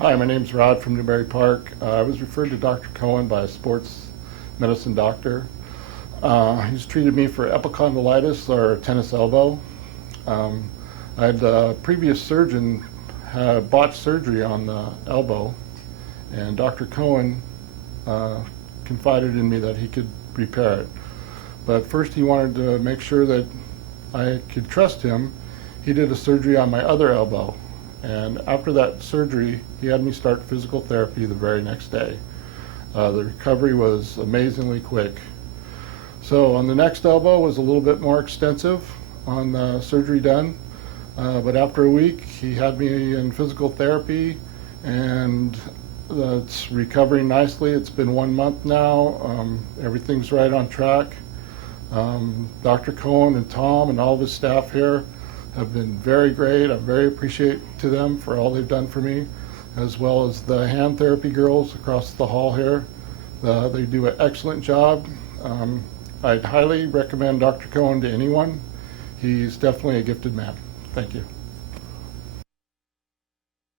Hi, my name's Rod from Newberry Park. I was referred to Dr. Cohen by a sports medicine doctor. He's treated me for epicondylitis, or tennis elbow. I had a previous surgeon had botched surgery on the elbow, and Dr. Cohen confided in me that he could repair it. But first he wanted to make sure that I could trust him. He did a surgery on my other elbow. And after that surgery, he had me start physical therapy the very next day. The recovery was amazingly quick. So on the next elbow was a little bit more extensive on the surgery done. But after a week, he had me in physical therapy, and it's recovering nicely. It's been 1 month now. Everything's right on track. Dr. Cohen and Tom and all of his staff here have been very great. I'm very appreciative to them for all they've done for me, as well as the hand therapy girls across the hall here. They do an excellent job. I'd highly recommend Dr. Cohen to anyone. He's definitely a gifted man. Thank you.